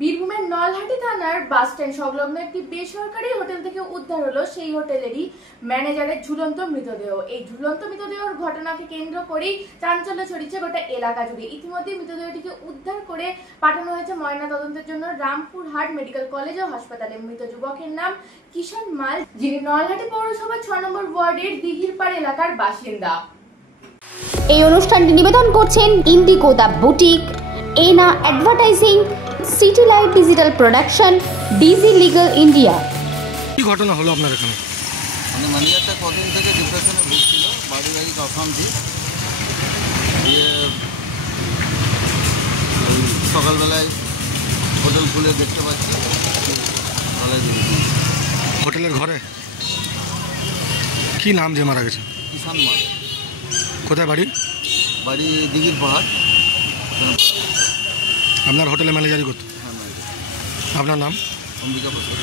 বীরভূমের নলহাটি থানার bus stand সংলগ্ন একটি বেসরকারি হোটেল থেকে উদ্ধার হলো সেই হোটেলেরই ম্যানেজারের ঝুলন্ত মৃতদেহ। এই ঝুলন্ত মৃতদেহের ঘটনাকে কেন্দ্র করেই চাঞ্চল্য ছড়িয়েছে গোটা এলাকা জুড়ে। ইতিমধ্যে মৃতদেহটিকে উদ্ধার করে পাঠানো হয়েছে ময়না তদন্তের জন্য রামপুরহাট মেডিকেল কলেজ ও হাসপাতালে। মৃত যুবকের নাম কিষণ মাল, যিনি নলহাটি পৌরসভার 6 নম্বর ওয়ার্ডের দিঘিরপাড় এলাকার বাসিন্দা। এই অনুষ্ঠানটি নিবেদন করছেন Indigo the Boutique, Ena Advertising, City Light Digital Production, Digi Legal India. কি ঘটনা হলো আপনার এখানে? মানে ম্যানেজারটা কদিন থেকে ডিপ্রেশনে ভুগছিল, বাড়ি অশান্তি দিয়ে সকালবেলায় হোটেল খুলে দেখতে পাচ্ছি হোটেলের ঘরে। কি নাম যে মারা গেছে? কিষণ মাল। কোথায় বাড়ি? বাড়ি দিঘির পাহাড়। আপনার হোটেলে ম্যানেজারি করতো? হ্যাঁ, আপনার নাম? অম্বিকা প্রসাদ।